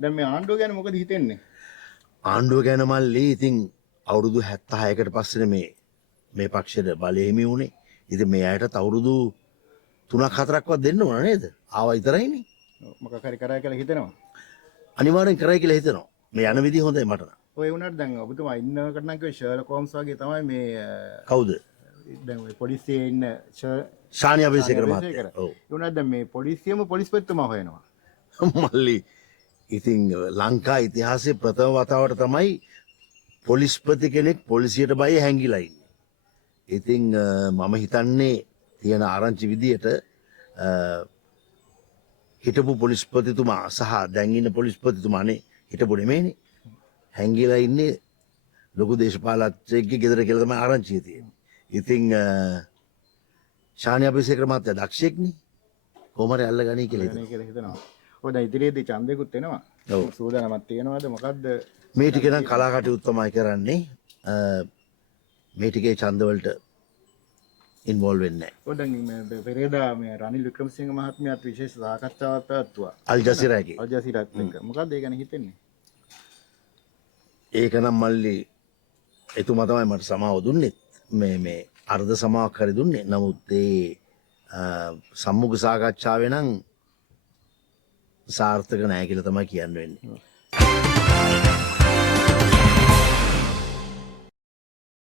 දැන් මේ ආණ්ඩුව ගැන මොකද හිතෙන්නේ? ආණ්ඩුව ගැන මල්ලි ඉතින් අවුරුදු 76කට පස්සේ මේ පක්ෂයට බලය හිමි වුණේ. ඉතින් මේ අයට අවුරුදු 3-4ක්වත් දෙන්න ඕන නේද? ආවා විතරයිනේ. මොකක් හරි කරා කියලා හිතෙනවා. අනිවාර්යෙන් කරයි කියලා හිතනවා. මේ යන විදිහ හොඳයි මට නම්. ඔය වුණාට දැන් ඔබතුමා ඉන්නකට නම් කිව්වේ ෂර්ලොක් හෝම්ස් වගේ තමයි මේ කවුද? දැන් ඔය පොලිසියේ ඉන්න ශානි අබේසේකර මහත්තයා. ඔව්. ඒ වුණාට දැන් මේ පොලිසියම පොලිස්පතිතුමා හොයනවා. මල්ලි ඉතින් ලංකා ඉතිහාසයේ ප්‍රථම වතාවට තමයි පොලිස්පති කෙනෙක් පොලිසියට බය හැංගිලා ඉන්නේ. ඉතින් මම හිතන්නේ තියෙන ආරංචි විදියට හිටපු පොලිස්පතිතුමා සහ දැන් ඉන්න පොලිස්පතිතුමානේ හිටපු නෙමෙයිනේ. හැංගිලා ඉන්නේ ලොකු දේශපාලකයෙක්ගේ ගෙදර කියලා තමයි ආරංචිය තියෙන්නේ. ඉතින් ශානි අබේසේකර මහත්තයා දක්ෂයෙක්නේ. කොහොම හරි අල්ලගනී කියලා හිතනවා. කියලා හිතනවා. ඔය දැන් ඉදිරියේදී ඡන්දෙකුත් එනවා. ඔව්. සූදානමක් තියෙනවද මොකද්ද? මේ ටික නම් කලා කටයුතු තමයි කරන්නේ. මේ ටිකේ ඡන්ද වලට ඉන්වෝල්ව් වෙන්නේ නැහැ. ඔය දැන් මේ පෙරේදා මේ රනිල් වික්‍රමසිංහ මහත්මයාත් විශේෂ සාකච්ඡාවක් පැවැත්තුවා. අල් ජසීරා එකේ. අල් ජසීරාත් එක්ක. මොකද්ද ඒ ගැන හිතෙන්නේ? ඒක නම් මල්ලි එතුමා තමයි මට සමාව දුන්නෙත්. මේ අර්ධ සමාවක් හරි දුන්නේ. නමුත් ඒ සම්මුඛ සාකච්ඡාවේ නම් සාර්ථක නැහැ කියලා තමයි කියන්න වෙන්නේ.